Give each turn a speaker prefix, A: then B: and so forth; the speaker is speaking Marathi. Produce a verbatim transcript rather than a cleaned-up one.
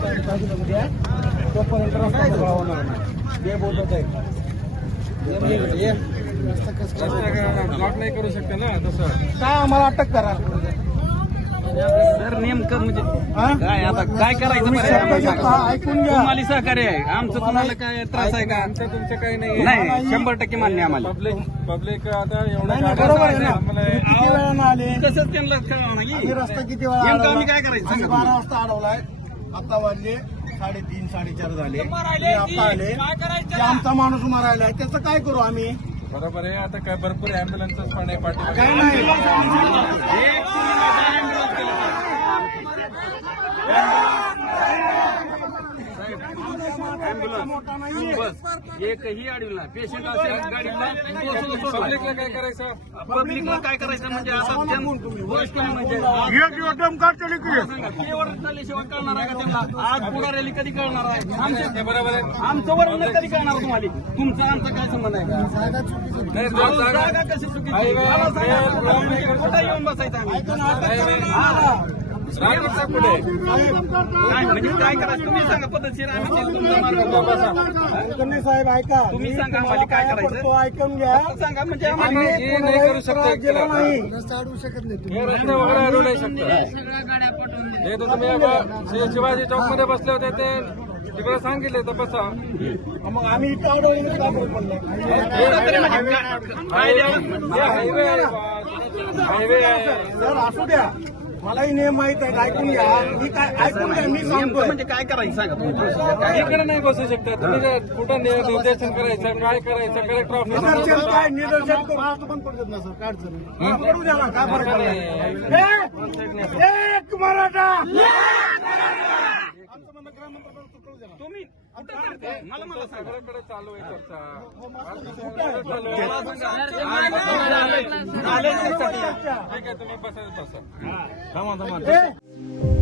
A: तोपर्यंत रस्ता मोकळा होणार नाही. ते बोलत आहे
B: ब्लॉक नाही करू शकते ना तसं.
A: काय आम्हाला अटक करा
B: तर नेमकं म्हणजे काय आता काय करायचं
A: तुम्ही
B: बरं
A: शब्द
B: आम्हाला
A: घेता,
B: सांगा.
A: ऐकून घ्या.
B: तुम्हाला सहकार्य आहे, आमचं तुम्हाला काय त्रास आहे का?
C: आमचं तुमचं काही नाही.
B: नाही, शंभर टक्के मान्य आम्हाला.
C: पब्लिक पब्लिक आता एवढं
A: नाही, नाही,
C: गाड्या
A: बरोबर आहे ना.
C: चालल्या, आम्हाला
A: तुम्ही किती वेळानं आले
B: तसंच त्यांना कळवणार
A: आम्ही
B: की
A: रस्ता किती वेळा
B: नेमकं
A: अडवला?
B: आम्ही काय करायचं
A: आम्ही
B: सांगा
A: बारा वाजता अडवलाय. आता वाजले साडेतीन साडेचार झाले ते आता आले ते आमचा माणूस उभा राहिलाय. त्याचं काय करू आम्ही?
C: बरोबर आहे. आता काय भरपूर अँब्युलन्सेस पण आहे पाठीमागे.
A: काय नाही
B: एकही अडविला पेशंट असेल गाडीला
C: पब्लिकला काय करायचं?
B: पब्लिकला काय करायचं म्हणजे आता गोष्ट म्हणजे केवळ चालल्याशिवाय कळणार आहे का त्यांना? आज पुढे रॅली कधी कळणार आहे? आमच्या
C: हे बरोबर आहे.
B: आमचं वर्णन कधी कळणार तुम्हाला? तुमचा आमचा काय संबंध आहे?
C: नाही,
B: अहो, जागा कशी चुकीची? मला सांगा, म्हणजे कुठं येऊन बसायचं आम्ही? हा.
C: रात्रीचा पुढे
B: काय म्हणजे काय करायचं तुम्ही सांगा पद्धतशीर आम्ही ते तुमचा मार्ग बसा.
A: कुलकर्णी साहेब ऐका
B: तुम्ही
A: मी
B: सांगा
A: तुम्हाला
B: आम्हाला काय
A: काय
B: करायचं?
A: करतो, ऐकून घ्या.
B: सांगा म्हणजे
C: आम्ही
B: आम्हाला
C: हे नाही करू शकतो.
A: कोणालाही गेला नाही
C: हे रस्ते वगैरे अडवू नाही शकतो. हे तर तुम्ही आता शि- शिवाजी चौक मध्ये बसले होते ते तिकडे सांगितले तर बसा.
A: मग आम्ही इथं अडवून का बरं पडलो?
C: हायवे आहे हायवे आहे.
A: सर असू द्या, मलाही नियम माहित आहे. ऐकून घ्या. मी काय ऐकून घ्या, मी
B: नेमकं
A: सांगतोय.
B: म्हणजे काय करायचं सांगा तुम्ही procedure काय?
C: इकडे नाही बसू शकता तुम्ही. जर कुठं नि- निर्देशन करायचं काय करायचं कलेक्टर
A: निदर्शन
C: ऑफिस
A: काय निदर्शन करू असं पण पडत ना सर. काय अडचण नाही. पडू द्या ना, काय फरक पडलाय? एक मराठा
B: तुम्ही कुठं करताय? मला मला सांगा.
C: सगळीकडे चालू आहे चर्चा.
B: मला सांगा. झालं त्यासाठी.
C: ठीक आहे तुम्ही बसा बसा.
A: ए,